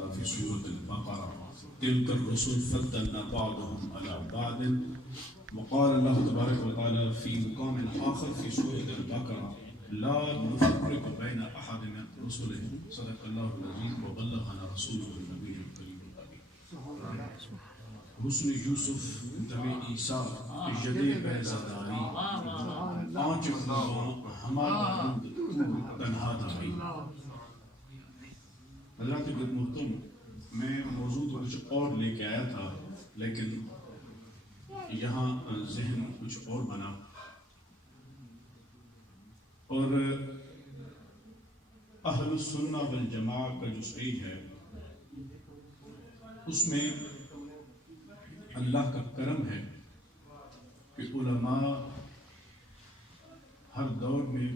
تعالی فی سورۃ البقرہ تلک الرسل فضلنا بعضهم على بعض وقال اللہ تبارک و تعالی فی مقام آخر فی سورۃ البقرہ لا نفرق بین احد من رسله صدق اللہ العظیم وبلغنا رسوله النبی الکریم الامین. حسن یوسف دم عیسیٰ جدے بیزاداری آنچ خدا ہمارا تنہا داری. حضرات محترم میں موضوع تو کچھ اور لے کے آیا تھا لیکن یہاں ذہن کچھ اور بنا اور اہل السنہ والجماع کا جو سٹیج ہے اس میں اللہ کا کرم ہے کہ علماء ہر دور میں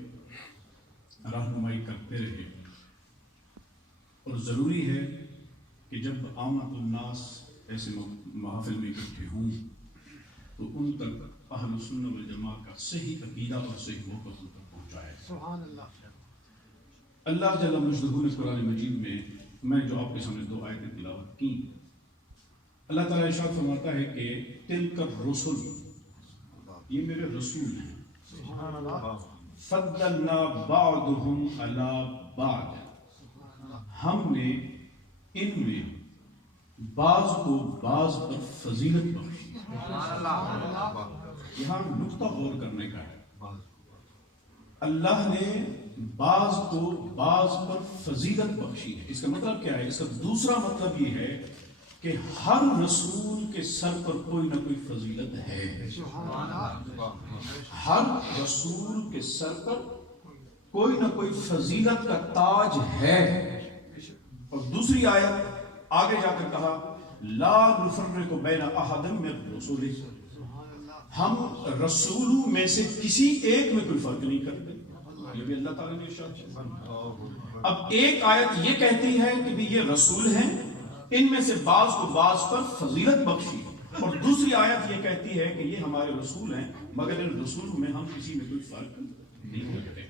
رہنمائی کرتے رہے اور ضروری ہے کہ جب عامت الناس ایسے محافل میں اکٹھے ہوں تو ان تک اہل السنہ والجماع کا صحیح عقیدہ اور صحیح موقف ان تک پہنچائے. سبحان اللہ. اللہ جل مجدہ نے قرآن مجید میں جو آپ کے سامنے دو آیتیں تلاوت کی، اللہ تعالیٰ ارشاد فرماتا ہے کہ تلک الرسل، یہ میرے رسول ہیں، سبحان اللہ. فضلنا بعضهم علی بعض، ہم نے ان میں بعض کو بعض پر فضیلت بخشی. یہاں نقطہ غور کرنے کا ہے، اللہ نے بعض کو بعض پر فضیلت بخشی ہے. اس کا مطلب کیا ہے؟ اس کا دوسرا مطلب یہ ہے کہ ہر رسول کے سر پر کوئی نہ کوئی فضیلت ہے. ہر رسول کے سر پر کوئی نہ کوئی فضیلت کا تاج ہے. اور دوسری آیت آگے جا کر کہا لا نفرق بین احد من رسولہ، ہم رسولوں میں سے کسی ایک میں کوئی فرق نہیں کرتے. یہ بھی اللہ تعالیٰ نے ارشاد کیا. اب ایک آیت یہ کہتی ہے کہ بھی یہ رسول ہیں، ان میں سے بعض کو بعض پر فضیلت بخشی، اور دوسری آیت یہ کہتی ہے کہ یہ ہمارے رسول ہیں مگر ان رسولوں میں ہم کسی میں کوئی فرق نہیں کرتے.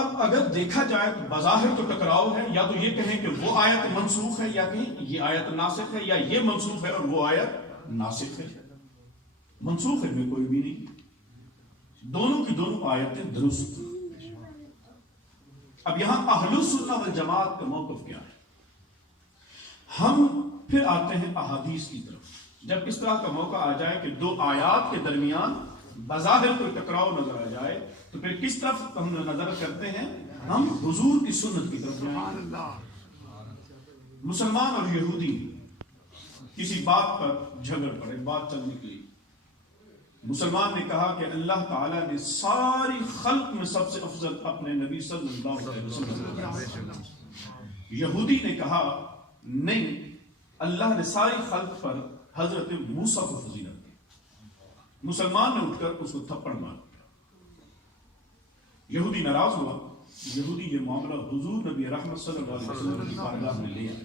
اب اگر دیکھا جائے تو بظاہر تو ٹکراؤ ہے، یا تو یہ کہیں کہ وہ آیت منسوخ ہے، یا کہیں یہ آیت ناسخ ہے، یا یہ منسوخ ہے اور وہ آیت ناسخ ہے. منسوخ ہے میں کوئی بھی نہیں، دونوں کی دونوں آیتیں درست. اب یہاں اہل السنہ والجماعت کا موقف کیا ہے؟ ہم پھر آتے ہیں احادیث کی طرف. جب اس طرح کا موقع آ جائے کہ دو آیات کے درمیان بظاہر کوئی ٹکراؤ نظر آ جائے تو پھر کس طرف ہم نظر کرتے ہیں؟ ہم حضور کی سنت کی طرف جائیں. مسلمان اور یہودی کسی بات پر جھگڑ پڑے، بات چل نکلی. مسلمان نے کہا کہ اللہ تعالیٰ نے ساری خلق میں سب سے افضل اپنے نبی صلی اللہ علیہ وسلم. یہودی نے کہا نہیں، اللہ نے ساری خلق پر حضرت موسیٰ کو فضیلت دی. مسلمان نے اٹھ کر اس کو تھپڑ مار دیا. یہودی ناراض ہوا. یہودی یہ معاملہ حضور نبی رحمت صلی اللہ علیہ وسلم کی بارگاہ میں لے آیا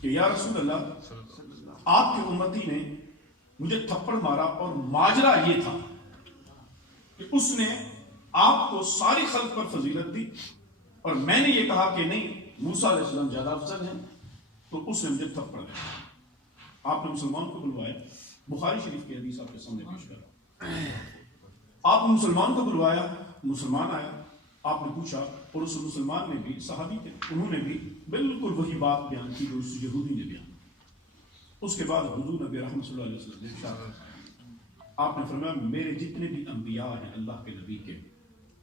کہ یا رسول اللہ، آپ کے امتی نے مجھے تھپڑ مارا اور ماجرا یہ تھا کہ اس نے آپ کو ساری خلق پر فضیلت دی اور میں نے یہ کہا کہ نہیں، موسیٰ علیہ السلام زیادہ افضل ہیں، تو اس نے مجھے تھپڑ دیا. آپ نے مسلمان کو بلوایا. بخاری شریف کی حدیث آپ کے سامنے پیش کر رہا ہوں. آپ نے مسلمان کو بلوایا، مسلمان آیا، آپ نے پوچھا، اور اس مسلمان نے بھی، صحابی تھے، انہوں نے بھی بالکل وہی بات بیان کی جو اس یہودی نے بیان. اس کے بعد حضور نبی رحمت صلی اللہ علیہ وسلم نے ارشاد، آپ نے فرمایا میرے جتنے بھی انبیاء ہیں اللہ کے نبی کے،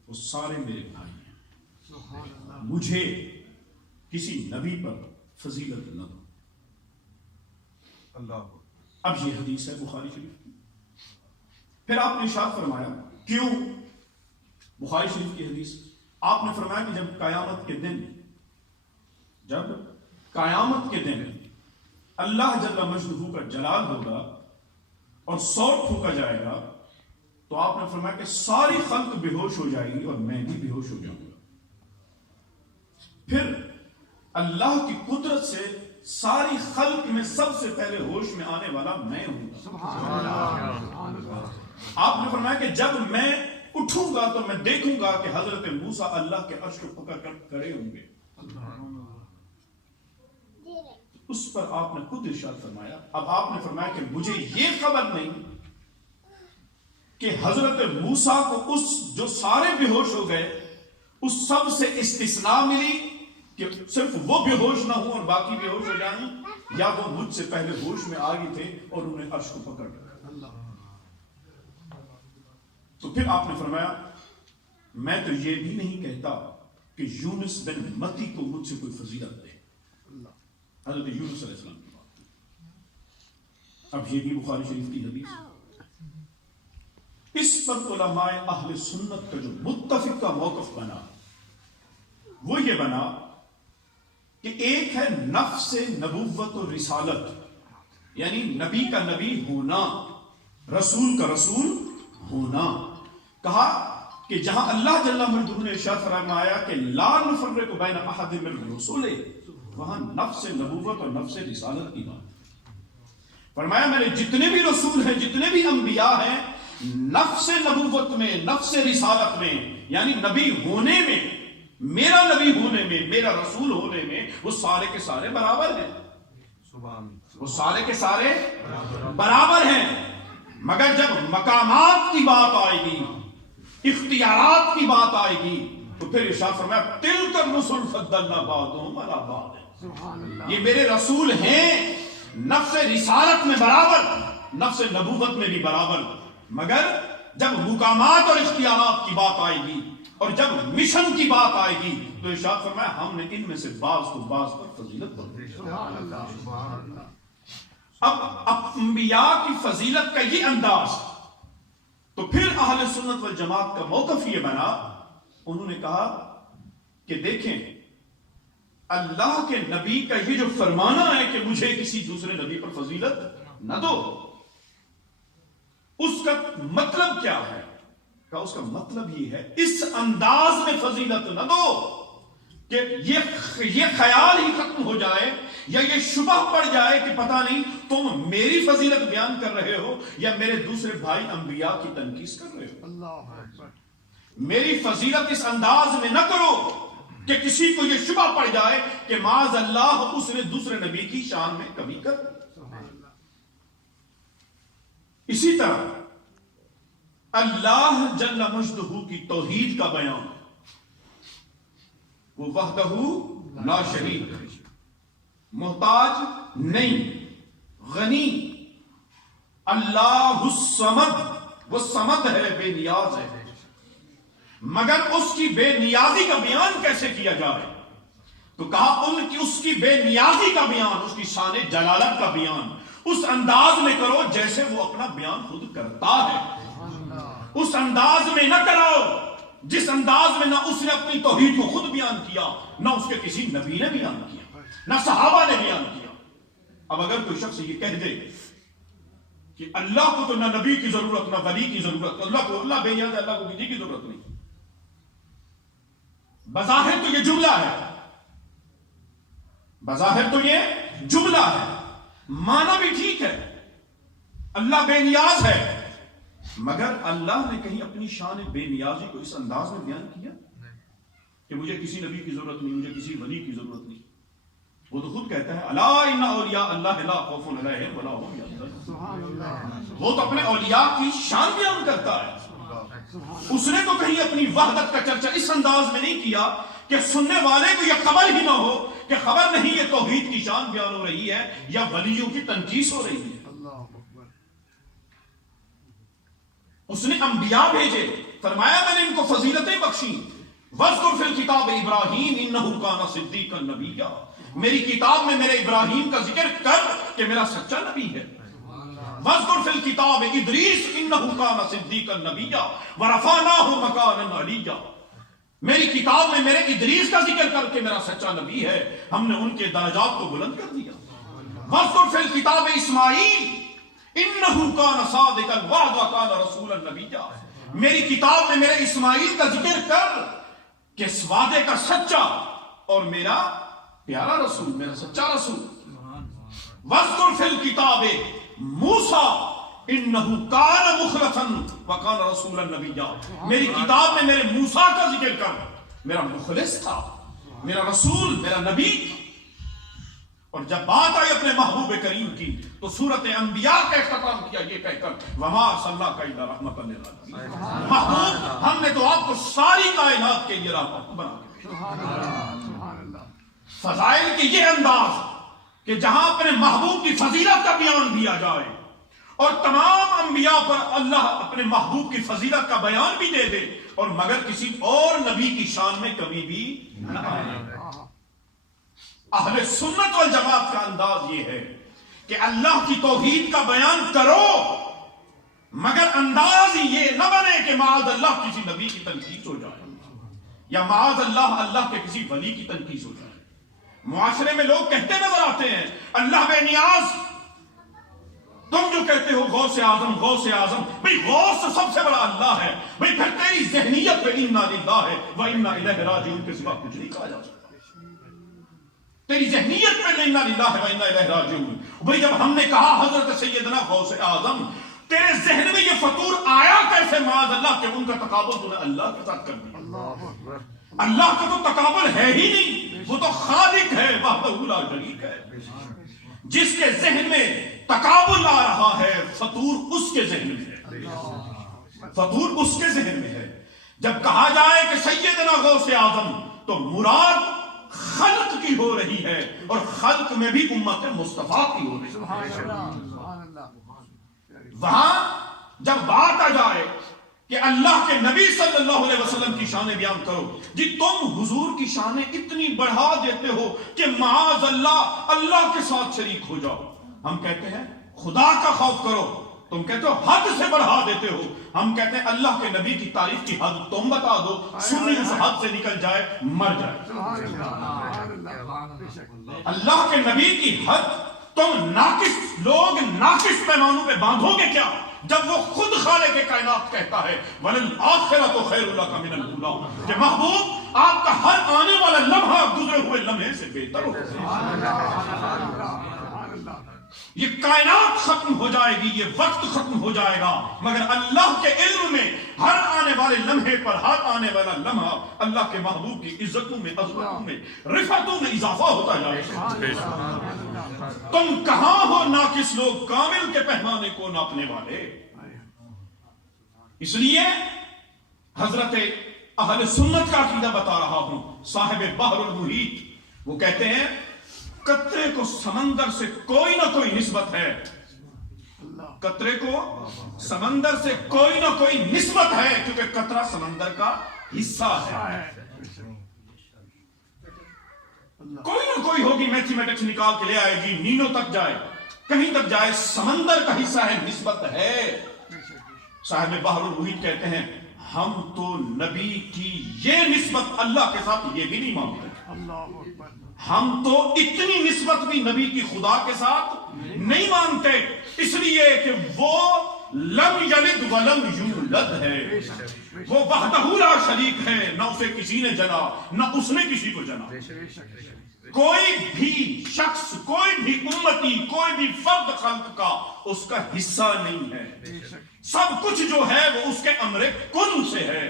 وہ سارے میرے بھائی ہیں، مجھے کسی نبی پر فضیلت نہ دو. اللہ. اب یہ حدیث ہے بخاری شریف کی. پھر آپ نے ارشاد فرمایا کیوں؟ بخاری شریف کی حدیث. آپ نے فرمایا کہ جب قیامت کے دن اللہ جل مجدہ کا جلال ہوگا اور سور پھونکا جائے گا تو آپ نے فرمایا کہ ساری خلق بے ہوش ہو جائے گی اور میں بھی بے ہوش ہو جاؤں گا. پھر اللہ کی قدرت سے ساری خلق میں سب سے پہلے ہوش میں آنے والا میں ہوں. آپ نے فرمایا کہ جب میں اٹھوں گا تو میں دیکھوں گا کہ حضرت موسیٰ اللہ کے عرش کو پکڑ کر کھڑے ہوں گے اس پر آپ نے خود ارشاد فرمایا. اب آپ نے فرمایا کہ مجھے یہ خبر نہیں کہ حضرت موسیٰ کو اس جو سارے بے ہوش ہو گئے اس سب سے استثناء ملی کہ صرف وہ بے ہوش نہ ہوں اور باقی بے ہوش ہو جائیں، یا وہ مجھ سے پہلے ہوش میں آ گئے تھے اور انہوں نے عرش کو پکڑ لیا. تو پھر آپ نے فرمایا میں تو یہ بھی نہیں کہتا کہ یونس بن متی کو مجھ سے کوئی فضیلت دے. حضرت یونس علیہ السلام کی بات. اب یہ بھی بخاری شریف کی حدیث. اس پر علماء اہل سنت کا جو متفقہ موقف بنا وہ یہ بنا کہ ایک ہے نفس نبوت و رسالت، یعنی نبی کا نبی ہونا، رسول کا رسول ہونا. کہا کہ جہاں اللہ جل مجدہ نے ارشاد فرمایا کہ لا نفرق بین احد من رسولہ، وہاں نفس نبوت اور نفس رسالت کی بات. فرمایا میرے جتنے بھی رسول ہیں، جتنے بھی انبیاء ہیں، نفس نبوت میں، نفس رسالت میں، یعنی نبی ہونے میں، میرا نبی ہونے میں، میرا رسول ہونے میں، وہ سارے کے سارے برابر ہیں. وہ سارے کے سارے برابر ہیں. مگر جب مقامات کی بات آئے گی، اختیارات کی بات آئے گی، تو پھر ارشاد فرمایا تلک الرسل فضلنا بعضهم علی بعض. یہ میرے رسول ہیں، نفس رسالت میں برابر، نفس نبوت میں بھی برابر. مگر جب مقامات اور اختیارات کی بات آئے گی اور جب مشن کی بات آئے گی تو ارشاد فرمایا ہم نے ان میں سے بعض کو بعض پر فضیلت دی. اب انبیاء کی فضیلت کا یہ انداز. تو پھر اہل سنت والجماعت کا موقف یہ بنا، انہوں نے کہا کہ دیکھیں اللہ کے نبی کا یہ جو فرمانا ہے کہ مجھے کسی دوسرے نبی پر فضیلت نہ دو، اس کا مطلب کیا ہے؟ کہ اس کا مطلب یہ ہے اس انداز میں فضیلت نہ دو کہ یہ خیال ہی ختم ہو جائے یا یہ شبہ پڑ جائے کہ پتہ نہیں تم میری فضیلت بیان کر رہے ہو یا میرے دوسرے بھائی انبیاء کی تنقیص کر رہے ہو. اللہ اکبر. میری فضیلت اس انداز میں نہ کرو کہ کسی کو یہ شبہ پڑ جائے کہ معاذ اللہ اس نے دوسرے نبی کی شان میں کمی کر. اسی طرح اللہ جل مجدہ کی توحید کا بیان، وہ وحدہ لا شریک، محتاج نہیں، غنی، اللہ الصمد، وہ صمد ہے، بے نیاز ہے. مگر اس کی بے نیازی کا بیان کیسے کیا جائے؟ تو کہا اس کی بے نیازی کا بیان، اس کی شان جلالت کا بیان اس انداز میں کرو جیسے وہ اپنا بیان خود کرتا ہے. اس انداز میں نہ کرو جس انداز میں نہ اس نے اپنی توحید کو خود بیان کیا، نہ اس کے کسی نبی نے بیان کیا، نہ صحابہ نے بیان کیا. اب اگر کوئی شخص یہ کہہ دے کہ اللہ کو تو نہ نبی کی ضرورت نہ ولی کی ضرورت، اللہ کو اللہ بے نیاز ہے، اللہ کو کسی کی ضرورت نہیں، بظاہر تو یہ جملہ ہے، بظاہر تو یہ جملہ ہے، معنی بھی ٹھیک ہے، اللہ بے نیاز ہے، مگر اللہ نے کہیں اپنی شان بے نیازی کو اس انداز میں بیان کیا کہ مجھے کسی نبی کی ضرورت نہیں، مجھے کسی ولی کی ضرورت نہیں. وہ تو خود کہتا ہے الا ان اولیاء اللہ لا خوف علیہم ولا هم یحزنون. وہ تو اپنے اولیاء کی شان بیان کرتا ہے. اس نے تو کہیں اپنی وحدت کا چرچا اس انداز میں نہیں کیا کہ سننے والے کو یہ خبر ہی نہ ہو کہ خبر نہیں یہ توحید کی شان بیان ہو رہی ہے یا ولیوں کی تنقیص ہو رہی ہے. اس نے انبیاء بھیجے، فرمایا میں نے ان کو فضیلتیں بخشی. وَاذْكُرْ فِي الْكِتَابِ إِبْرَاهِيمَ إِنَّهُ كَانَ صِدِّيقًا نَبِيًّا. میری کتاب میں میرے ابراہیم کا ذکر کر کہ میرا سچا نبی ہے. وَاذْكُرْ فِي الْكِتَابِ إِدْرِيسَ إِنَّهُ كَانَ صِدِّيقًا نَبِيًّا وَرَفَعْنَاهُ مَكَانًا عَلِيًّا. میری کتاب میں میرے ادریس کا ذکر کر کے میرا سچا نبی ہے، ہم نے ان کے درجات کو بلند کر دیا. وَاذْكُرْ فِي الْكِتَابِ إِسْمَاعِيلَ إِنَّهُ كَانَ صَادِقَ الْوَعْدِ وَكَانَ رَسُولًا نَبِيًّا. میری کتاب میں میرے اسماعیل کا ذکر کر کہ اس وعدے کا سچا اور میرا پیارا رسول، میرا سچا رسول. وَاذْكُرْ فِي الْكِتَابِ مُوسَىٰ إِنَّهُ كَانَ مُخْلَصًا وَكَانَ رَسُولًا نَبِيًّا. میری کتاب میں میرے موسیٰ کا ذکر کر، میرا مخلص تھا میرا رسول، میرا نبی. اور جب بات آئی اپنے محبوب کریم کی تو سورت انبیاء کا اختتام کیا یہ کہہ کر وما ارسلناک الا رحمۃ للعالمین. محبوب ہم نے تو آپ کو ساری کائنات کے لیے رحمت بنا کے بھیجا. فضائل کے یہ انداز کہ جہاں اپنے محبوب کی فضیلت کا بیان دیا جائے اور تمام انبیاء پر اللہ اپنے محبوب کی فضیلت کا بیان بھی دے دے اور مگر کسی اور نبی کی شان میں کمی بھی نہ آئے. اہل سنت والجماعت کا انداز یہ ہے کہ اللہ کی توحید کا بیان کرو مگر انداز یہ نہ بنے کہ معاذ اللہ کسی نبی کی تنقید ہو جائے یا معاذ اللہ اللہ کے کسی ولی کی تنقید ہو جائے. معاشرے میں لوگ کہتے نظر آتے ہیں اللہ بے نیاز. تم جو کہتے ہو غوث اعظم غوث اعظم، بھئی غوث سب سے بڑا اللہ ہے. بھئی پھر تیری ذہنیت میں انا للہ و انا الیہ راجعون کے سوا کچھ نہیں کہا جا سکتا. تیری ذہنیت میں انا للہ و انا الیہ راجعون. بھئی جب ہم نے کہا حضرت سیدنا غوث اعظم، تیرے ذہن میں یہ فطور آیا کیسے معاذ اللہ کہ ان کا تقابل تو نے اللہ کے ساتھ کر دیا؟ اللہ کا تو تقابل ہے ہی نہیں، وہ تو خالق ہے وحدہ لا شریک ہے. جس کے ذہن میں تقابل آ رہا ہے فطور اس کے ذہن میں ہے، فطور اس کے ذہن میں ہے. جب کہا جائے کہ سیدنا غوث اعظم تو مراد خلق کی ہو رہی ہے اور خلق میں بھی امت مصطفیٰ کی ہو رہی ہے. وہاں جب بات آ جائے کہ اللہ کے نبی صلی اللہ علیہ وسلم کی شان بیان کرو، جی تم حضور کی شانیں اتنی بڑھا دیتے ہو کہ معاذ اللہ اللہ کے ساتھ شریک ہو جاؤ. ہم کہتے ہیں خدا کا خوف کرو، تم کہتے ہو حد سے بڑھا دیتے ہو. ہم کہتے ہیں اللہ کے نبی کی تعریف کی حد تم بتا دو، سنی اس حد سے نکل جائے مر جائے. اللہ کے نبی کی حد تم ناقص لوگ ناقص پیمانوں پہ باندھو گے کیا جب وہ خود خالق کائنات کہتا ہے وَلَلْآخِرَةُ خَيْرٌ لَكَ مِنَ الْأُولَىٰ، کہ محبوب آپ کا ہر آنے والا لمحہ گزرے ہوئے لمحے سے بہتر ہو. یہ کائنات ختم ہو جائے گی، یہ وقت ختم ہو جائے گا، مگر اللہ کے علم میں ہر آنے والے لمحے پر ہر آنے والا لمحہ اللہ کے محبوب کی عزتوں میں عظمتوں میں رفعتوں میں اضافہ ہوتا جائے گا. تم کہاں ہو ناقص لوگ کامل کے پیمانے کو ناپنے والے. اس لیے حضرت اہل سنت کا عقیدہ بتا رہا ہوں. صاحب بحر المحیط وہ کہتے ہیں قطرے کو سمندر سے کوئی نہ کوئی نسبت ہے، قطرے کو سمندر سے کوئی نہ کوئی نسبت ہے کیونکہ قطرہ سمندر کا حصہ ہے. کوئی نہ کوئی ہوگی میتھمیٹکس نکال کے لے آئے گی، نینو تک جائے کہیں تک جائے، سمندر کا حصہ ہے، نسبت ہے. صاحب بحر المحیط کہتے ہیں ہم تو نبی کی یہ نسبت اللہ کے ساتھ یہ بھی نہیں مانتے. ہم تو اتنی نسبت بھی نبی کی خدا کے ساتھ نہیں مانتے، اس لیے کہ وہ لم یلد ولم یولد ہے، وہ وحدہ لا شریک ہے، نہ اسے کسی نے جنا نہ اس نے کسی کو جنا. کوئی بھی شخص، کوئی بھی امتی، کوئی بھی فرد خلق کا اس کا حصہ نہیں ہے. سب کچھ جو ہے وہ اس کے امر کن سے ہے.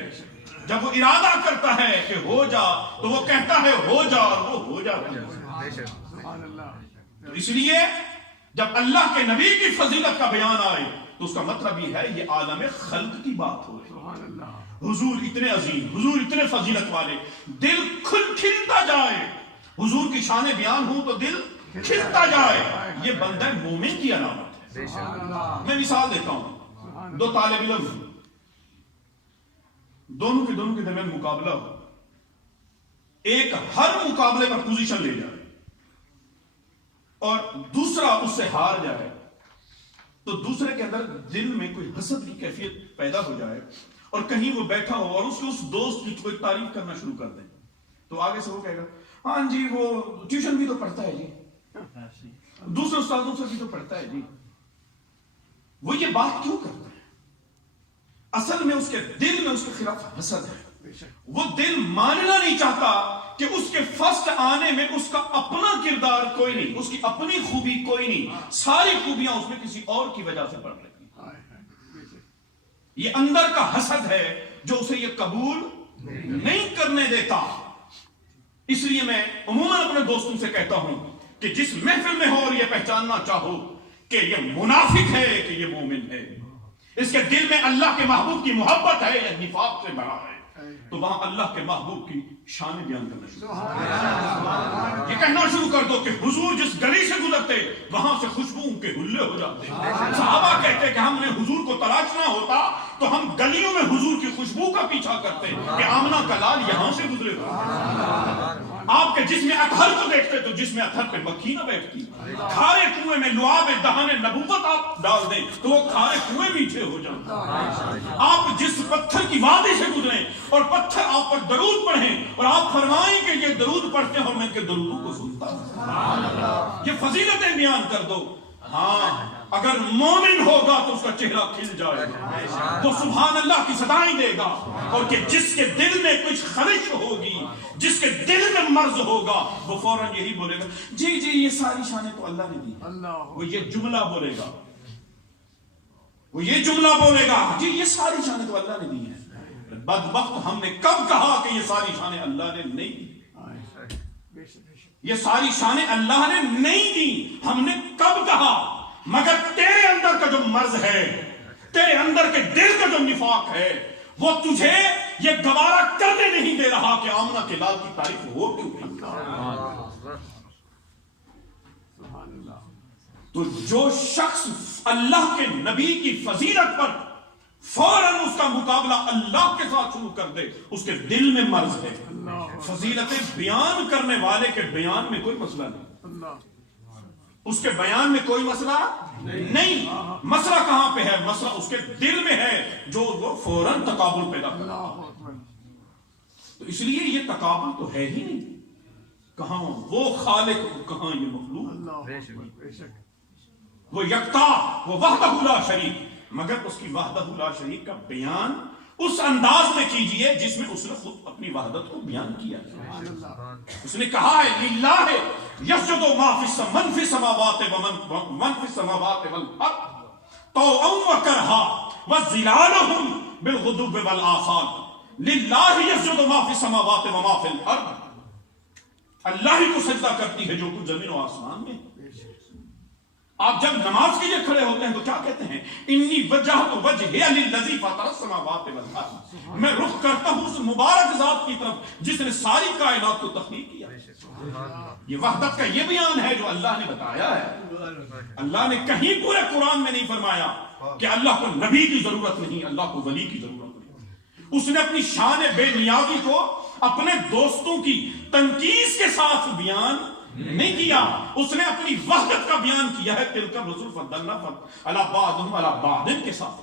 جب وہ ارادہ کرتا ہے کہ ہو جا تو وہ کہتا ہے ہو جا اور وہ ہو جاتا ہے. تو اس لیے جب اللہ کے نبی کی فضیلت کا بیان آئے تو اس کا مطلب یہ ہے یہ عالم خلق کی بات ہو رہی. حضور اتنے عظیم، حضور اتنے فضیلت والے، دل کھلتا جائے. حضور کی شان بیان ہوں تو دل کھلتا جائے. یہ بندہ مومن کی علامت ہے. میں مثال دیتا ہوں. دو طالب علم دونوں کے درمیان مقابلہ ہو، ایک ہر مقابلے پر پوزیشن لے جائے اور دوسرا اس سے ہار جائے تو دوسرے کے اندر دل میں کوئی حسد کی کیفیت پیدا ہو جائے اور کہیں وہ بیٹھا ہو اور اس دوست کی کوئی تعریف کرنا شروع کر دیں تو آگے سے وہ کہے گا ہاں جی وہ ٹیوشن بھی تو پڑھتا ہے جی، دوسرے استادوں سے بھی تو پڑھتا ہے جی. وہ یہ بات کیوں کرتا ہے؟ اصل میں اس کے دل میں اس کے خلاف حسد ہے. وہ دل ماننا نہیں چاہتا کہ اس کے فرسٹ آنے میں اس کا اپنا کردار کوئی نہیں، اس کی اپنی خوبی کوئی نہیں، ساری خوبیاں اس میں کسی اور کی وجہ سے پڑ رہی. یہ اندر کا حسد ہے جو اسے یہ قبول نہیں کرنے دیتا. اس لیے میں عموماً اپنے دوستوں سے کہتا ہوں کہ جس محفل میں ہو اور یہ پہچاننا چاہو کہ یہ منافق ہے کہ یہ مومن ہے، اس کے دل میں اللہ کے محبوب کی محبت ہے یا نفاق سے بھرا ہے، تو وہاں اللہ کے محبوب کی شان بیان کرنا شروع کر، یہ کہنا شروع کر دو کہ حضور جس گلی سے گزرتے وہاں سے خوشبو کے ہلے ہو جاتے۔ صحابہ کہتے کہ ہم نے حضور کو تلاشنا ہوتا تو ہم گلیوں میں حضور کی خوشبو کا پیچھا کرتے کہ آمنہ کا لال یہاں سے گزرے گا۔ آپ کے جسم اطہر کو دیکھتے تو جسم اطہر پہ مکھی نہ بیٹھتی، کھارے کنویں میں لعاب دہن نبوت آپ ڈال دیں تو وہ کھارے کنویں میٹھے ہو جائیں۔ آپ جس پتھر کی وادی سے گزریں اور پتھر آپ پر درود پڑھیں اور آپ فرمائیں کہ یہ درود پڑھتے ہیں اور میں ان کے درودوں کو سنتا ہوں، یہ فضیلتیں بیان کر دو۔ ہاں اگر مومن ہوگا تو اس کا چہرہ کھل جائے گا، تو سبحان اللہ کی صدائیں دے گا، اور کہ جس کے دل میں کچھ خلش ہوگی، جس کے دل میں مرض ہوگا، وہ فوراً یہی بولے گا جی جی یہ ساری شانیں تو اللہ نے دی، وہ یہ جملہ بولے گا، وہ یہ جملہ بولے گا جی یہ ساری شانیں تو اللہ نے دی ہیں۔ بدبخت ہم نے کب کہا کہ یہ ساری شانیں اللہ نے نہیں دی؟ یہ ساری شانیں اللہ نے نہیں دی، ہم نے کب کہا؟ مگر تیرے اندر کا جو مرض ہے، تیرے اندر کے دل کا جو نفاق ہے، وہ تجھے یہ گوارا کرنے نہیں دے رہا کہ آمنہ کے لال کی تعریف ہو کیوں نہیں۔ تو جو شخص اللہ کے نبی کی فضیلت پر فوراً اس کا مقابلہ اللہ کے ساتھ شروع کر دے، اس کے دل میں مرض ہے۔ فضیلتیں بیان کرنے والے کے بیان میں کوئی مسئلہ نہیں، اس کے بیان میں کوئی مسئلہ نہیں، مسئلہ کہاں پہ ہے؟ مسئلہ اس کے دل میں ہے جو وہ فوراً تقابل پیدا کرتا ہے۔ تو اس لیے یہ تقابل تو ہے ہی نہیں، کہاں وہ خالق اور کہاں یہ مخلوق، وہ یکتا، وہ وحدہ لا شریک، مگر اس کی وحدہ لا شریک کا بیان اس انداز میں کیجئے جس میں اس نے خود اپنی وحدت کو بیان کیا۔ اس نے کہا ہے للہ یسجد ما فی السماوات ومن فی السماوات والارض طوعا وکرہا وظلالہم بالغدو والآصال، للہ یسجد ما فی السماوات وما فی الارض، اللہ ہی کو سجدہ کرتی ہے جو کچھ زمین و آسمان میں۔ آپ جب نماز کے لیے کھڑے ہوتے ہیں تو کیا کہتے ہیں؟ انی وجہت وجہی للذی فطر السماوات والارض، میں رخ کرتا ہوں اس مبارک ذات کی طرف جس نے ساری کائنات کو تخلیق کیا۔ یہ وحدت کا یہ بیان ہے جو اللہ نے بتایا ہے۔ اللہ نے کہیں پورے قرآن میں نہیں فرمایا کہ اللہ کو نبی کی ضرورت نہیں، اللہ کو ولی کی ضرورت نہیں۔ اس نے اپنی شان بے نیازی کو اپنے دوستوں کی تنقیص کے ساتھ بیان نہیں کیا، اس نے اپنی وحدت کا بیان کیا ہے۔ تلک الرسل فضلنا علی بعضهم علی بعض کے ساتھ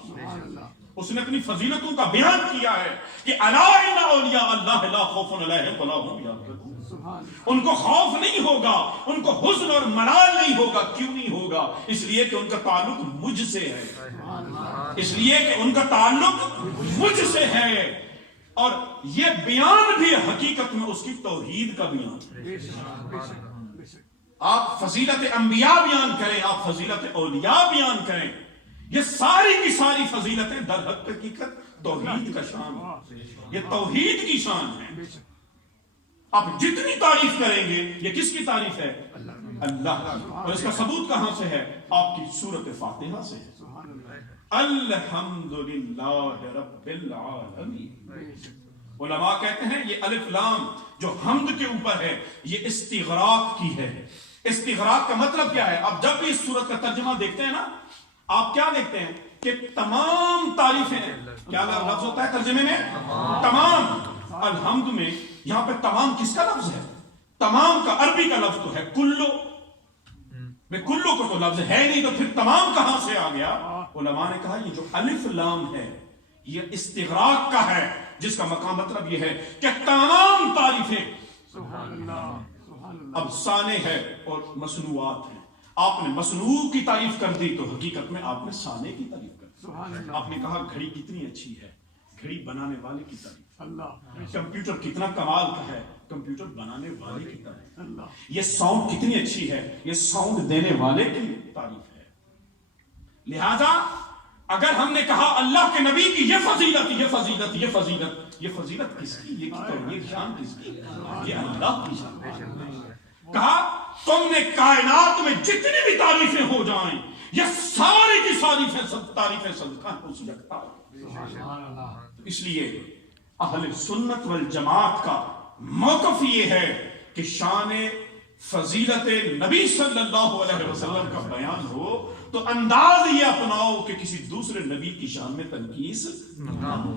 اس نے اپنی فضیلتوں کا بیان کیا ہے کہ الا ان اولیاء اللہ لا خوف علیہم ولا هم یحزنون، ان کو خوف نہیں ہوگا، ان کو حزن اور ملال نہیں ہوگا۔ کیوں نہیں ہوگا؟ اس لیے کہ ان کا تعلق مجھ سے ہے، اس لیے کہ ان کا تعلق مجھ سے ہے۔ اور یہ بیان بھی حقیقت میں اس کی توحید کا بیان ہے۔ آپ فضیلت انبیاء بیان کریں، آپ فضیلت اولیاء بیان کریں، یہ ساری کی ساری فضیلتیں در حقیقت توحید کا شان ہے، یہ توحید کی شان ہے۔ آپ جتنی تعریف کریں گے یہ کس کی تعریف ہے؟ اللہ کی۔ اور اس کا ثبوت کہاں سے ہے؟ آپ کی سورۃ فاتحہ سے ہے۔ الحمدللہ رب العالمین۔ علماء کہتے ہیں یہ الف لام جو حمد کے اوپر ہے یہ استغراق کی ہے۔ استغراق کا مطلب کیا ہے؟ آپ جب بھی اس سورت کا ترجمہ دیکھتے ہیں نا، آپ کیا دیکھتے ہیں کہ تمام تعریفیں، کیا لفظ ہوتا ہے ترجمے میں؟ تمام۔ الحمد میں یہاں پہ تمام کس کا لفظ ہے؟ تمام کا عربی کا لفظ تو ہے کلو، کلو کو تو لفظ ہے نہیں، تو پھر تمام کہاں سے آ گیا؟ علماء نے کہا یہ جو الف لام ہے یہ استغراق کا ہے، جس کا مقام مطلب یہ ہے کہ تمام تعریفیں اب صانع ہے اور مصنوعات ہیں۔ آپ نے مصنوع کی تعریف کر دی تو حقیقت میں آپ نے صانع کی تعریف کر دی۔ آپ نے کہا گھڑی کتنی اچھی ہے، گھڑی بنانے والے کی تعریف۔ کمپیوٹر کتنا کمال کا ہے، کمپیوٹر بنانے والے کی تعریف۔ یہ ساؤنڈ کتنی اچھی ہے، یہ ساؤنڈ دینے والے کی تعریف ہے۔ لہذا اگر ہم نے کہا اللہ کے نبی کی یہ فضیلت یہ فضیلت یہ فضیلت، یہ فضیلت کس کی، یہ شان کس کی؟ یہ اللہ کی شان۔ کہا تم نے کائنات میں جتنی بھی تعریفیں ہو جائیں یہ ساری کی ساری تعریفیں صدقہ اس یکتا۔ اس لیے اہل سنت والجماعت کا موقف یہ ہے کہ شان فضیلت نبی صلی اللہ علیہ وسلم کا بیان ہو تو انداز یہ اپناؤ کہ کسی دوسرے نبی کی شان میں تنقیص نہ ہو۔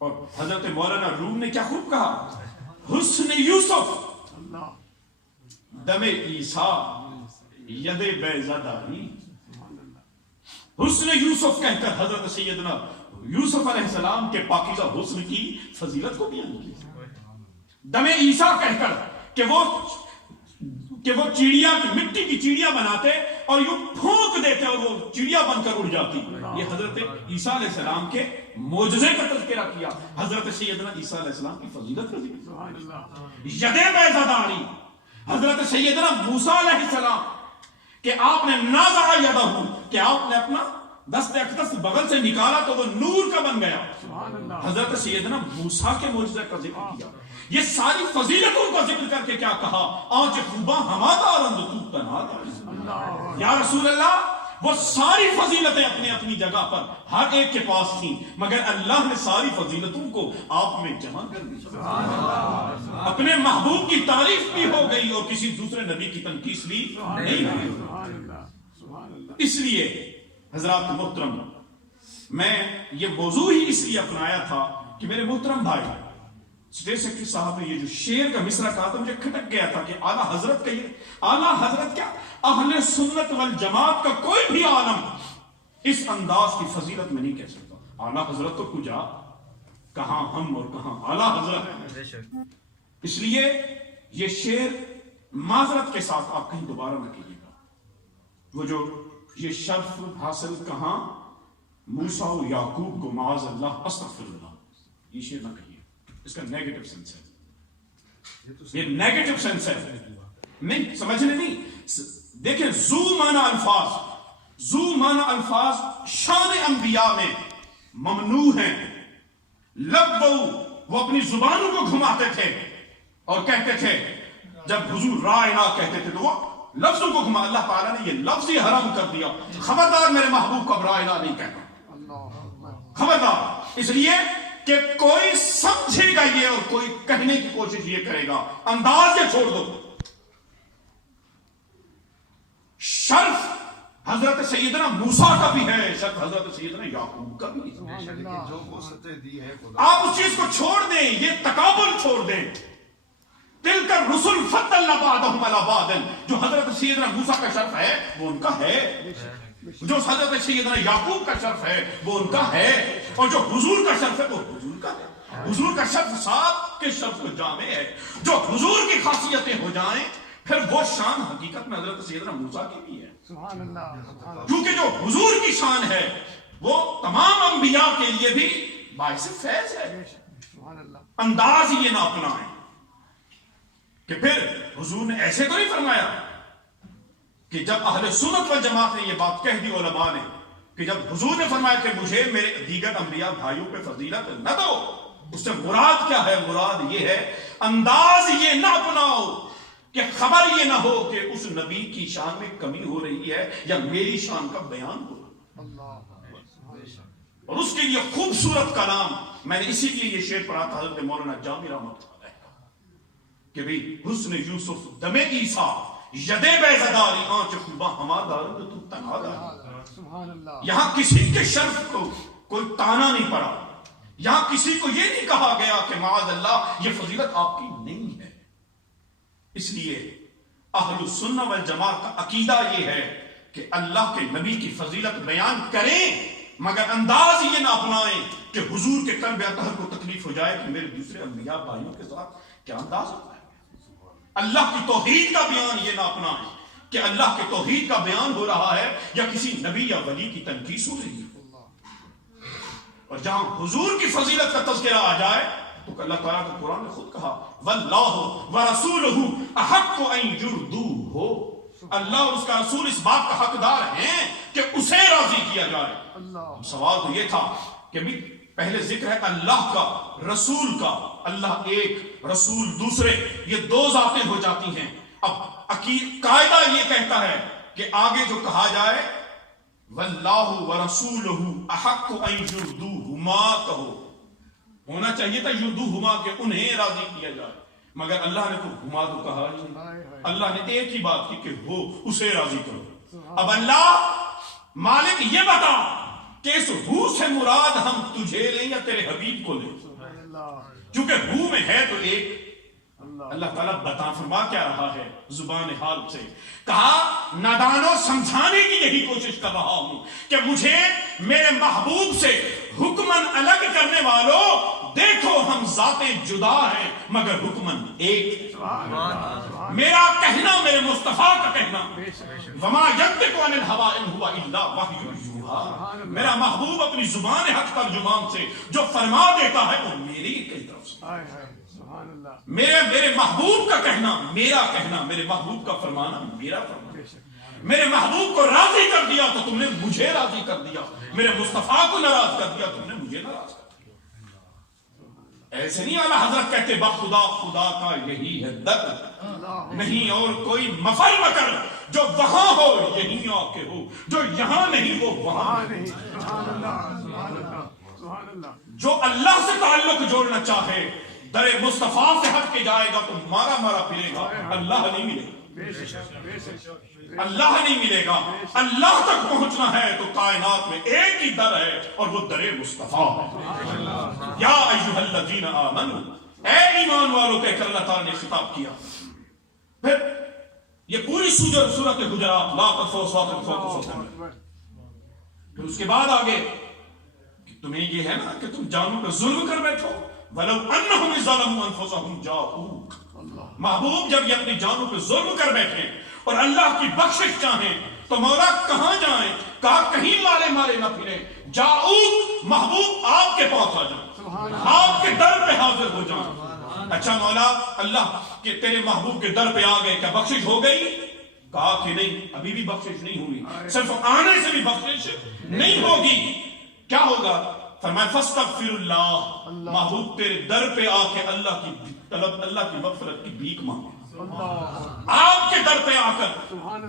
اور حضرت مولانا روم نے کیا خوب کہا، حسن یوسف دم عیسیٰ ید بیضداری۔ حسن یوسف کہہ کر حضرت سیدنا یوسف علیہ السلام کے پاکیزہ حسن کی فضیلت کو بیان کیا، دم عیسیٰ کہہ کر کہ وہ چڑیا کی مٹی کی چڑیا بناتے اور یوں پھونک دیتے اور وہ چڑیا بن کر اڑ جاتی۔ یہ حضرت عیسیٰ علیہ السلام کے معجزے کا تذکرہ کیا، حضرت سیدنا عیسیٰ علیہ السلام کی فضیلت کا ذکر۔ ید بیضداری حضرت سیدنا موسیٰ علیہ السلام کہ آپ نے نازع یدہ، کہ آپ نے اپنا دست اقدس بغل سے نکالا تو وہ نور کا بن گیا۔ حضرت سیدنا موسیٰ کے معجزے کا ذکر کیا۔ یہ ساری فضیلتوں کا ذکر کر کے کیا کہا، آنچ خوباں ہما دارند تو تنہا دارند۔ یا رسول اللہ وہ ساری فضیلتیں اپنی اپنی جگہ پر ہر ایک کے پاس تھیں، مگر اللہ نے ساری فضیلتوں کو آپ میں جمع کر دی۔ اپنے محبوب کی تعریف بھی ہو گئی اور کسی دوسرے نبی کی تنقیص بھی نہیں ہوئی۔ اس لیے حضرات محترم، میں یہ موضوع ہی اس لیے اپنایا تھا کہ میرے محترم بھائی، اسٹیٹ سیکرٹری صاحب نے یہ جو شعر کا مصرع کہا تھا مجھے کھٹک گیا تھا کہ اعلیٰ حضرت کا یہ اعلیٰ حضرت کیا، اہل سنت والجماعت کا کوئی بھی عالم اس انداز کی فضیلت میں نہیں کہہ سکتا۔ اعلیٰ حضرت تو کجا، کہاں ہم اور کہاں اعلیٰ حضرت۔ اس لیے یہ شعر معذرت کے ساتھ آپ کہیں دوبارہ نہ کیجیے گا، وہ جو یہ شرف حاصل کہاں موسیٰ و یعقوب کو معاذ اللہ استغفر اللہ، یہ شعر نہ کہیے، اس کا نیگیٹو سینس ہے، یہ نیگیٹو سینس ہے، نہیں سمجھنے نہیں۔ دیکھیں زو معنی الفاظ شان انبیاء میں ممنوع ہیں۔ لب وہ اپنی زبانوں کو گھماتے تھے اور کہتے تھے، جب حضور رائنا کہتے تھے تو وہ لفظوں کو گھما، اللہ تعالیٰ نے یہ لفظ ہی حرام کر دیا، خبردار میرے محبوب کو اب رائنا نہیں کہنا، خبردار۔ اس لیے کہ کوئی سمجھے گا یہ اور کوئی کہنے کی کوشش یہ کرے گا، انداز یہ چھوڑ دو۔ شرف حضرت سیدنا موسیٰ کا بھی ہے، شرف حضرت سیدنا یعقوب کا بھی ہے۔ آپ اس چیز کو چھوڑ دیں، یہ تقابل چھوڑ دیں۔ تلک الرسل فضلنا بعضهم على بعض، جو حضرت سیدنا موسیٰ کا شرف ہے وہ ان کا ہے، جو حضرت سیدنا یعقوب کا شرف ہے وہ ان کا ہے، اور جو حضور کا شرف ہے وہ حضور کا ہے۔ حضور کا شرف ساتھ کے شرف کو جامع ہے، جو حضور کی خاصیتیں ہو جائیں پھر وہ شان حقیقت میں حضرت سیدنا موسیٰ کی بھی ہے، کیونکہ جو حضور کی شان ہے وہ تمام انبیاء کے لیے بھی باعث فیض ہے۔ انداز یہ نہ اپنائیں کہ پھر حضور نے ایسے تو نہیں فرمایا کہ جب اہل سنت والجماعت نے یہ بات کہہ دی علماء نے کہ جب حضور نے فرمایا کہ مجھے میرے دیگر انبیاء بھائیوں پہ فضیلت نہ دو، اس سے مراد کیا ہے؟ مراد یہ ہے انداز یہ نہ اپناؤ کہ خبر یہ نہ ہو کہ اس نبی کی شان میں کمی ہو رہی ہے یا میری شان کا بیان ہو رہا ہے۔ اور اس کے لیے خوبصورت کلام میں نے اسی لیے یہ شعر پڑھا تھا حضرت مولانا جامی رحمۃ اللہ کہ بھی حسن یوسف دم عیسیٰ ید بیضداری، آنچ خوباں ہما دارند تو تنہا دارند۔ یہاں کسی کے شرف کو کوئی تانا نہیں پڑا، یہاں کسی کو یہ نہیں کہا گیا کہ معاذ اللہ یہ فضیلت آپ کی نہیں ہے۔ اس لیے اہل السنہ والجماعت کا عقیدہ یہ ہے کہ اللہ کے نبی کی فضیلت بیان کریں مگر انداز یہ نہ اپنائیں کہ حضور کے قلب اطہر کو تکلیف ہو جائے کہ میرے دوسرے انبیاء بھائیوں کے ساتھ کیا انداز ہوتا ہے۔ اللہ کی توحید کا بیان یہ نہ اپنائیں کہ اللہ کے توحید کا بیان ہو رہا ہے یا کسی نبی یا ولی کی تنقیص ہو رہی ہے۔ اور جہاں حضور کی فضیلت کا تذکرہ آ جائے تو اللہ تعالیٰ کا قرآن نے خود کہا واللہ ورسولہ احق ان یرضوہ، اللہ اور اس کا رسول اس بات کا حقدار ہیں کہ اسے راضی کیا جائے. سوال تو یہ تھا کہ پہلے ذکر ہے اللہ کا، رسول کا. اللہ ایک، رسول دوسرے، یہ دو ذاتیں ہو جاتی ہیں. اب قاعدہ یہ کہتا ہے کہ آگے جو کہا جائے واللہ ورسولہ احق ان یرضوہما، کہو ہونا چاہیے تھا یرضوہما کہ انہیں راضی کیا جائے، مگر اللہ نے تو ہما تو کہا ہی. اللہ نے ایک ہی بات کی کہ ہو اسے راضی کرو. اب اللہ مالک یہ بتا کہ اس ہو سے مراد ہم تجھے لیں یا تیرے حبیب کو لیں، کیونکہ ہو میں ہے تو ایک. اللہ تعالیٰ بتا فرما کیا رہا ہے زبان حال سے، کہا نادانوں سمجھانے کی یہی کوشش کر رہا ہوں کہ مجھے میرے محبوب سے حکمن الگ کرنے والوں، دیکھو ہم ذاتیں جدا ہیں مگر حکمن ایک. میرا کہنا، میرے مصطفیٰ کا کہنا، وما ينطق عن الهوى ان هو الا وحی یوحی، میرا محبوب اپنی زبان حق ترجمان سے جو فرما دیتا ہے وہ میری کی طرف سے. میرے محبوب کا کہنا میرا کہنا، میرے محبوب کا فرمانا میرا فرمانا. میرے محبوب کو راضی کر دیا تو تم نے مجھے راضی کر دیا، میرے مصطفیٰ کو ناراض کر دیا تم نے مجھے ناراض کر دیا. ایسے نہیں اعلیٰ حضرت کہتے بخدا خدا کا یہی ہے در، نہیں اور کوئی مفر مکر، جو وہاں ہو یہیں آ کے ہو، جو یہاں نہیں وہ وہاں نہیں. جو اللہ سے تعلق جوڑنا چاہے در مصطفیٰ سے ہٹ کے جائے گا تو مارا مارا پھرے گا، اللہ نہیں ملے گا. اللہ نہیں ملے گا. اللہ تک پہنچنا ہے تو کائنات میں ایک ہی در ہے اور وہ در مصطفیٰ ہے. یا ایھا الذین آمنوا، اے ایمان والو کہہ کر اللہ تعالیٰ نے خطاب کیا. پھر یہ پوری سورۃ حجرات لا ترفعوا اصواتکم فوق صوت النبی. پھر اس کے بعد آگے کہ تمہیں یہ ہے نا کہ تم جانوں پہ ظلم کر بیٹھو، وَلَوْ أَنَّهُمْ ظَلَمُوا أَنفُسَهُمْ جَاءُوكَ. محبوب جب یہ اپنی جانوں پہ ظلم کر بیٹھیں اور اللہ کی بخشش چاہیں تو مولا کہاں جائیں؟ کہا کہیں مارے مارے نہ پھریں. جاؤک، محبوب آپ کے پاس آ جائیں، آپ کے در پہ حاضر ہو جائیں. اچھا مولا اللہ کہ تیرے محبوب کے در پہ آ گئے، کیا بخشش ہو گئی؟ کہا کہ نہیں، ابھی بھی بخشش نہیں ہوئی، صرف آنے سے بھی بخشش نہیں ہوگی. کیا ہوگا؟ فرمایا فاستغفر اللہ، محبوب تیرے در پہ آ کے اللہ کی طلب، اللہ کی مغفرت کی بھیک مانگے. آپ کے در پہ آ کر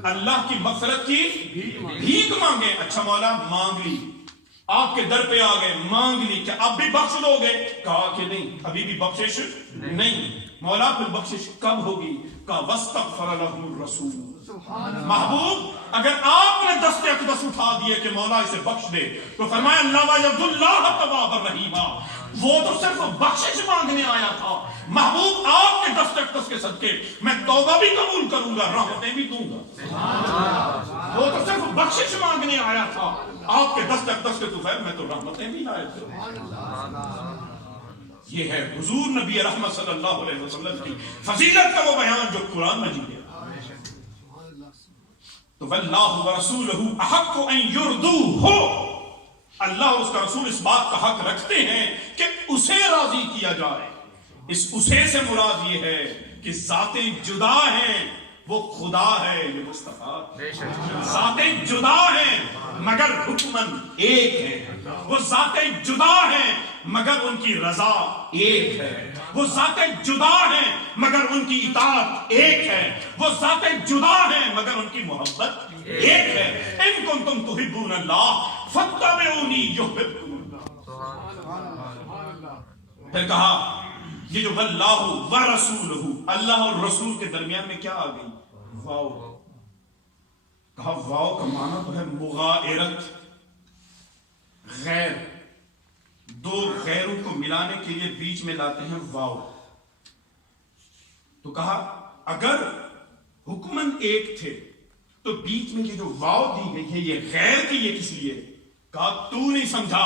اللہ کی مغفرت کی بھیک مانگے. اچھا مولا مانگ لی، آپ کے در پہ آ گئے، مانگ لی، کیا اب بھی بخش دو گے؟ کہا کہ نہیں، ابھی بھی بخشش نہیں. مولا پھر بخشش کب ہوگی؟ کہا واستغفر لهم الرسول. محبوب اگر آپ نے دست اقدس اٹھا دیے کہ مولا اسے بخش دے تو فرمایا اللہ وَيَرْضُ اللَّهَ تَوَّابًا رَحِيمًا، وہ تو صرف بخشش مانگنے آیا تھا. محبوب آپ کے دست اقدس کے صدقے میں توبہ بھی قبول کروں گا، رحمتیں بھی دوں گا. وہ تو صرف بخشش مانگنے آیا تھا، آپ کے دست اقدس کے تو میں تو رحمتیں بھی لائے تھے. یہ ہے حضور نبی رحمت صلی اللہ علیہ وسلم کی فضیلت کا وہ بیان جو قرآن مجید ہے. تو واللہ ورسولہ احق ان یرضوہ، اللہ اور اس کا رسول اس بات کا حق رکھتے ہیں کہ اسے راضی کیا جائے. اس اسے سے مراد یہ ہے کہ ذاتیں جدا ہیں، وہ خدا ہے، یہ مصطفیٰ. ذاتیں جدا ہیں مگر حکمن ایک ہے. وہ ذاتیں جدا ہیں مگر ان کی رضا ایک ہے. وہ ذاتیں جدا ہیں مگر ان کی اطاعت ایک ہے. وہ ذاتیں جدا ہیں مگر ان کی محبت ایک ہے. ان کنتم تحبون اللہ فاتبعونی یحببکم اللہ. پھر کہا یہ جو واللہ ورسولہ، اللہ اور رسول کے درمیان میں کیا آ گئی؟ واو. کہا واو کا معنی تو ہے مغایرت، غیر. دو غیروں کو ملانے کے لیے بیچ میں لاتے ہیں واو. تو کہا اگر حکمن ایک تھے تو بیچ میں یہ جو واو دی گئی ہے یہ غیر کی، یہ کس لیے؟ کہا تو نہیں سمجھا،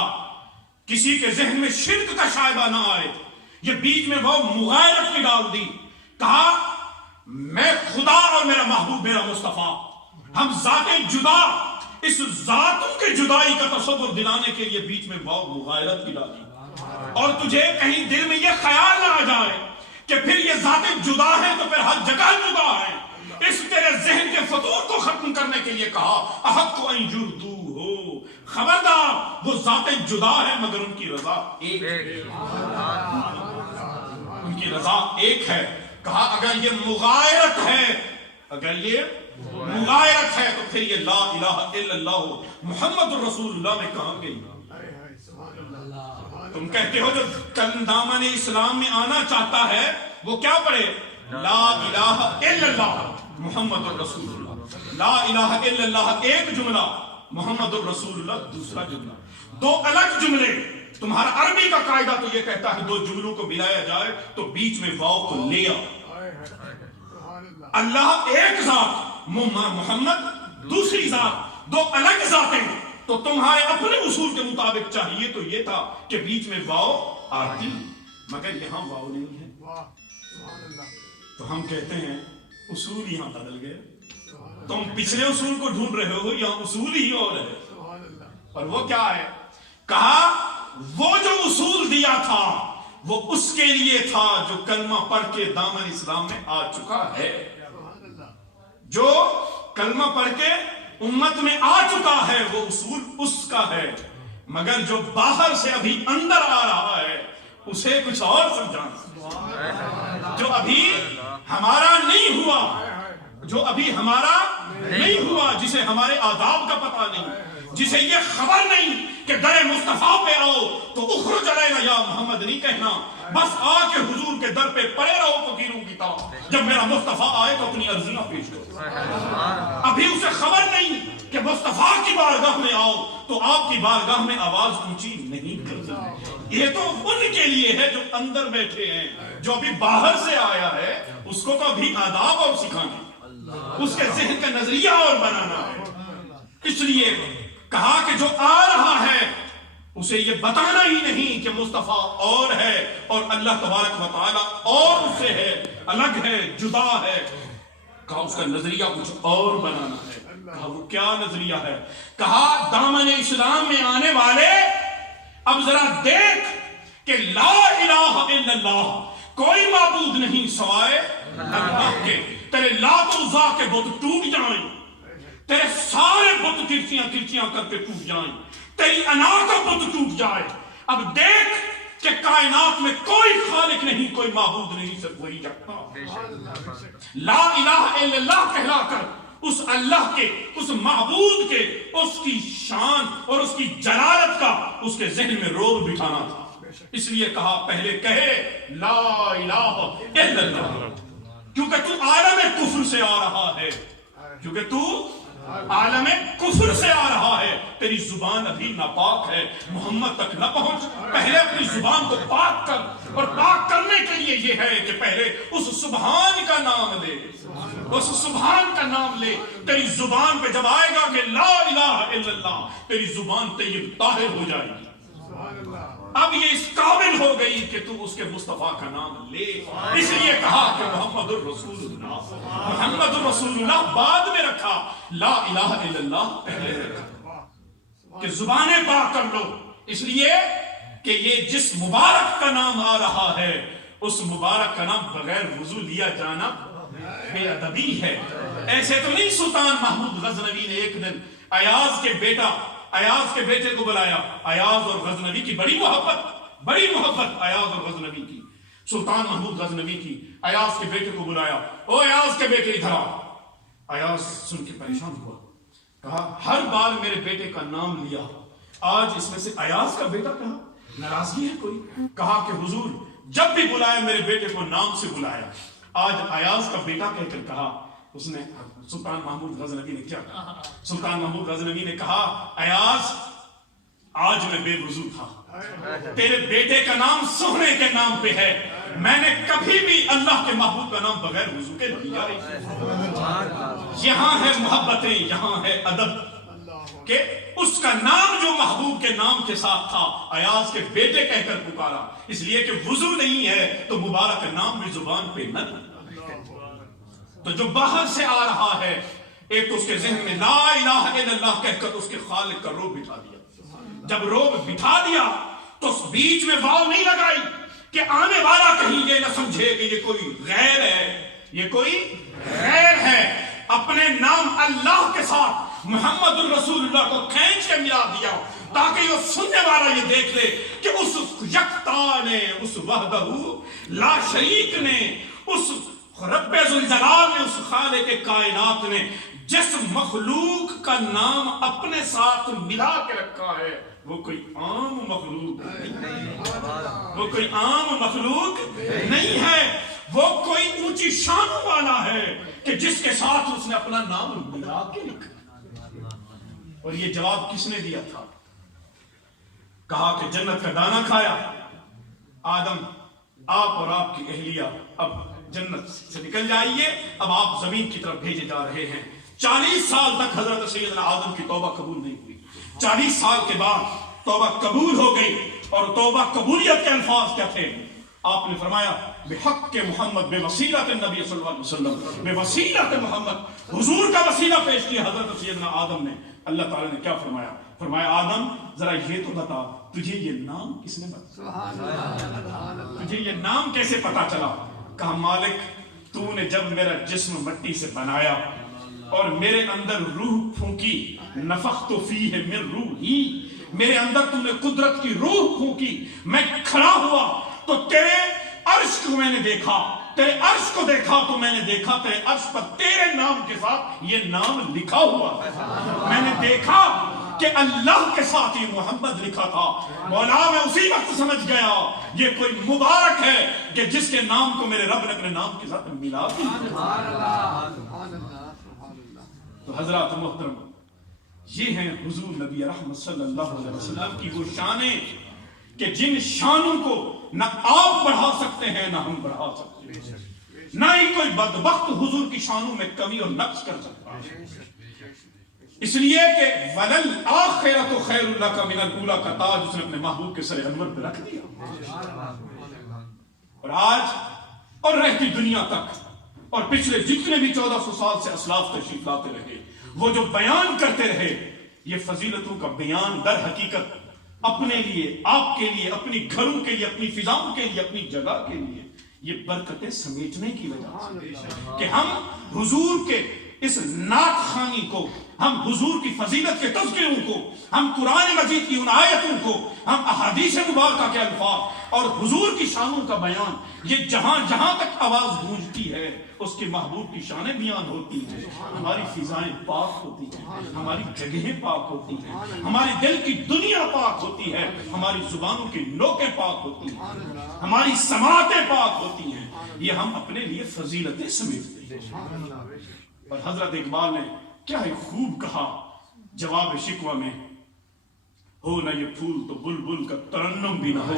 کسی کے ذہن میں شرک کا شائبہ نہ آئے، یہ بیچ میں واو مغایرت کی ڈال دی. کہا میں خدا اور میرا محبوب میرا مصطفیٰ ہم ذاتیں جدا، اس ذاتوں کے جدائی کا تصور دلانے کے لیے بیچ میں واو مغایرت کی ڈالی. اور تجھے کہیں دل میں یہ خیال نہ آ جائے کہ پھر یہ ذاتیں جدا ہیں تو پھر ہر جگہ جدا ہیں. اس تیرے ذہن کے فطور کرنے کے لیے کہا احق ان یردو ہو، خبردار وہ ذات جدا ہے مگر ان کی رضا ایک ہے، ان کی رضا ایک ہے۔ کہا اگر یہ مغایرت ہے، اگر یہ مغایرت ہے تو پھر یہ لا الہ الا اللہ محمد الرسول اللہ میں کہاں گئی؟ تم کہتے ہو جو دامن اسلام میں آنا چاہتا ہے وہ کیا پڑھے؟ لا الہ الا اللہ محمد الرسول اللہ، لا الہ الا اللہ ایک جملہ، محمد الرسول اللہ دوسرا جملہ، دو الگ جملے۔ تمہارا عربی کا قاعدہ تو یہ کہتا ہے دو جملوں کو ملایا جائے تو بیچ میں واو کو لے آؤ۔ اللہ ایک ذات، محمد دوسری ذات، دو الگ ذاتیں، تو تمہارے اپنے اصول کے مطابق چاہیے تو یہ تھا کہ بیچ میں واو آتی، مگر یہاں واو نہیں ہے، تو ہم کہتے ہیں اصول یہاں بدل گئے۔ تم پچھلے اصول کو ڈھونڈ رہے ہو، یہاں اصول ہی اور ہے، اور وہ کیا ہے؟ کہا وہ جو اصول دیا تھا وہ اس کے لیے تھا جو کلمہ پڑھ کے دامن اسلام میں آ چکا ہے، جو کلمہ پڑھ کے امت میں آ چکا ہے وہ اصول اس کا ہے، مگر جو باہر سے ابھی اندر آ رہا ہے اسے کچھ اور سمجھانا، جو ابھی ہمارا نہیں ہوا، جو ابھی ہمارا نہیں ہوا، جسے ہمارے آداب کا پتہ نہیں، جسے یہ خبر نہیں کہ در مصطفیٰ پہ آؤ تو اخرج علینا یا محمد نہیں کہنا، بس آ کے حضور کے در پہ پڑے رہو فقیروں کی طرح، جب میرا مصطفیٰ آئے تو اپنی عرضیاں پیش کرو۔ ابھی اسے خبر نہیں کہ مصطفیٰ کی بارگاہ میں آؤ تو آپ کی بارگاہ میں آواز اونچی نہیں کرتی۔ یہ تو ان کے لیے ہے جو اندر بیٹھے ہیں، جو ابھی باہر سے آیا ہے اس کو تو ابھی آداب اور سکھانا، اس کے ذہن کا نظریہ اور بنانا ہے۔ اس لیے کہا کہ جو آ رہا ہے اسے یہ بتانا ہی نہیں کہ مصطفیٰ اور ہے اور اللہ تبارک و تعالی اور اس سے ہے، الگ ہے، جدا ہے۔ کہا اس کا نظریہ کچھ اور بنانا ہے۔ کہا وہ کیا نظریہ ہے؟ کہا دامن اسلام میں آنے والے اب ذرا دیکھ کہ لا الہ الا اللہ، کوئی معبود نہیں سوائے اللہ کے، تیرے لات و عزا کے بت ٹوٹ جائیں، تیرے سارے بت کرچیاں کر کے ٹوٹ جائیں، تیری انا کا بت ٹوٹ جائے۔ اب دیکھ کہ کائنات میں کوئی خالق نہیں، کوئی معبود نہیں، صرف وہی جگتا۔ لا الہ الا اللہ کہلا کر اس اللہ کے، اس معبود کے، اس کی شان اور اس کی جلالت کا اس کے ذہن میں روب بٹھانا تھا۔ اس لیے کہا پہلے کہے لا الہ الا اللہ، کیونکہ تو عالم کفر سے آ رہا ہے، کیونکہ تو عالم کفر سے آ رہا ہے، تیری زبان ابھی ناپاک ہے، محمد تک نہ پہنچ، پہلے اپنی زبان کو پاک کر، اور پاک کرنے کے لیے یہ ہے کہ پہلے اس سبحان کا نام لے، اس سبحان کا نام لے۔ تیری زبان پہ جب آئے گا کہ لا الہ الا اللہ، تیری زبان طیب طاہر ہو جائے گی، اب یہ اس قابل ہو گئی کہ تو اس کے مصطفیٰ کا نام لے۔ اس لیے کہا کہ محمد الرسول اللہ، محمد الرسول اللہ بعد میں رکھا، لا الہ الا اللہ پہلے رکھا کہ زبانیں پاک کر لو۔ اس لیے کہ یہ جس مبارک کا نام آ رہا ہے اس مبارک کا نام بغیر وضو لیا جانا بے ادبی ہے۔ ایسے تو نہیں سلطان محمود غزنوی نے ایک دن ایاز کے بیٹے کو بلایا، ایاز اور غزنوی کی بڑی محبت ایاز اور غزنوی کی، سلطان محمود غزنوی کی، ایاز کے بیٹے کو بلایا، او ایاز کے بیٹے ادھر آ۔ ایاز سن کے پریشان ہوا، کہا ہر بار میرے بیٹے کا نام لیا، آج اس میں سے ایاز کا بیٹا کہاں؟ ناراضگی ہے کوئی؟ کہا کہ حضور جب بھی بلایا میرے بیٹے کو نام سے بلایا، آج ایاز کا بیٹا کہہ کر کہا۔ اس نے سلطان محمود غزنوی نے کیا کہا؟ سلطان محمود غزنوی نے کہا ایاز آج میں بے وضو تھا، تیرے بیٹے کا نام سونے کے نام پہ ہے، میں نے کبھی بھی اللہ کے محبوب کا نام بغیر وضو کے لیا نہیں۔ یہاں ہے محبتیں، یہاں ہے ادب کہ اس کا نام جو محبوب کے نام کے ساتھ تھا ایاز کے بیٹے کہہ کر پکارا، اس لیے کہ وضو نہیں ہے تو مبارک نام بھی زبان پہ نہ۔ تو جو باہر سے آ رہا ہے ایک تو اس کے ذہن میں لا الہ الا اللہ کہہ کر اس کے خالق کا روب بٹھا دیا، جب روب بٹھا دیا تو اس بیچ میں واو نہیں لگائی کہ آنے والا کہیں یہ نہ سمجھے کہ یہ کوئی غیر ہے، یہ کوئی غیر ہے، اپنے نام اللہ کے ساتھ محمد الرسول اللہ کو کھینچ کے ملا دیا تاکہ وہ سننے والا یہ دیکھ لے کہ اس یکتا نے، اس وحدہ لا شریک نے، اس رب ذوالجلال نے، اس خالق کائنات نے جس مخلوق کا نام اپنے ساتھ ملا کے رکھا ہے وہ کوئی عام مخلوق نہیں، وہ کوئی عام مخلوق نہیں ہے، وہ کوئی اونچی شان والا ہے کہ جس کے ساتھ اس نے اپنا نام ملا کے لکھا۔ اور یہ جواب کس نے دیا تھا؟ کہا کہ جنت کا دانہ کھایا آدم، آپ اور آپ کی اہلیہ اب جنت سے نکل جائیے، اب آپ زمین کی طرف بھیجے جا رہے ہیں۔ 40 سال تک حضرت سیدنا آدم کی توبہ قبول نہیں ہوئی، 40 سال کے بعد توبہ قبول ہو گئی، اور توبہ قبولیت کے الفاظ کیا تھے؟ آپ نے فرمایا بحق محمد، بے وسیلت النبی صلی اللہ علیہ وسلم، بے وسیلت محمد، حضور کا وسیلہ پیش کیا حضرت سیدنا آدم نے۔ اللہ تعالیٰ نے کیا فرمایا؟ فرمایا آدم ذرا یہ تو بتا تجھے یہ نام کس نے بتایا؟ تجھے یہ نام کیسے پتا چلا؟ کہا مالک تو نے جب میرا جسم مٹی سے بنایا اور میرے اندر روح پھونکی، نفخت فیہ من روحی، میرے اندر تو نے قدرت کی روح پھونکی، میں کھڑا ہوا تو تیرے عرش کو میں نے دیکھا، تیرے عرش کو دیکھا تو میں نے دیکھا تیرے عرش پر تیرے نام کے ساتھ یہ نام لکھا ہوا، میں نے دیکھا کہ اللہ کے ساتھ یہ محمد لکھا تھا۔ مولا میں اسی وقت سمجھ گیا یہ کوئی مبارک ہے کہ جس کے نام کو میرے رب نے اپنے نام کے ساتھ ملا دیا۔ تو حضرات محترم، یہ ہیں حضور نبی رحمت صلی اللہ علیہ وسلم کی وہ شانیں کہ جن شانوں کو نہ آپ بڑھا سکتے ہیں نہ ہم بڑھا سکتے ہیں، نہ ہی کوئی بدبخت حضور کی شانوں میں کمی اور نقص کر سکتا ہے۔ اس لیے کہ وَلَلْآخِرَةُ خَيْرٌ لَكَ مِنَ الْأُولَىٰ کا تاج اس نے اپنے محبوب کے سر انور پہ رکھ دیا۔ اور آج اور رہتی دنیا تک اور پچھلے جتنے بھی 1400 سال سے اسلاف تشریف لاتے رہے، وہ جو بیان کرتے رہے، یہ فضیلتوں کا بیان در حقیقت اپنے لیے، آپ کے لیے، اپنی گھروں کے لیے، اپنی فضاؤں کے لیے، اپنی جگہ کے لیے یہ برکتیں سمیٹنے کی وجہ سے کہ ہم حضور کے اس نعت خوانی کو، ہم حضور کی فضیلت کے تذکروں کو، ہم قرآن مجید کی ان آیتوں کو، ہم احادیث مبارکہ کے الفاظ اور حضور کی شانوں کا بیان، یہ جہاں جہاں تک آواز گونجتی ہے اس کے محبوب کی شانیں بیان ہوتی ہیں، ہماری فضائیں پاک ہوتی ہیں، ہماری جگہیں پاک ہوتی ہیں، ہماری دل کی دنیا پاک ہوتی ہے، ہماری زبانوں کی نوکیں پاک ہوتی ہیں، ہماری سماعتیں پاک ہوتی ہیں، یہ ہم اپنے لیے فضیلتیں سمیٹتے ہیں۔ اور حضرت اقبال نے کیا ہی خوب کہا جواب شکوہ میں، ہو نہ یہ پھول تو بلبل کا ترنم بھی نہ ہو،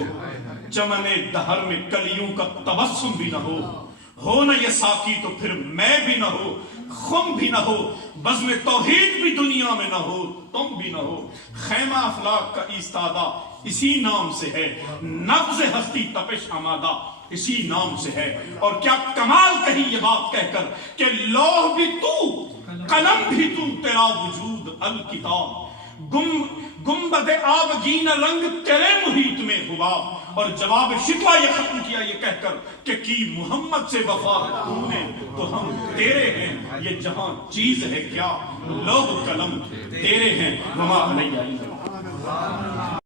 چمن دہر میں کلیوں کا تبسم بھی نہ ہو نہ یہ ساقی تو پھر میں بھی نہ ہو، خم بھی نہ ہو، بزم توحید بھی دنیا میں نہ ہو، تم بھی نہ ہو، خیمہ افلاک کا ایستادہ اسی نام سے ہے، نبض ہستی تپش آمادہ اسی نام سے ہے۔ اور کیا کمال کہی یہ بات کہہ کر کہ لوح بھی تو، قلم بھی تو، تیرا وجود الکتاب، گنبد آبگین رنگ تیرے محیط میں حباب۔ اور جواب شکوہ یہ ختم کیا یہ کہہ کر کہ کی محمد سے وفا تو نے تو ہم تیرے ہیں، یہ جہاں چیز ہے کیا، لوح قلم تیرے ہیں، وما علیہ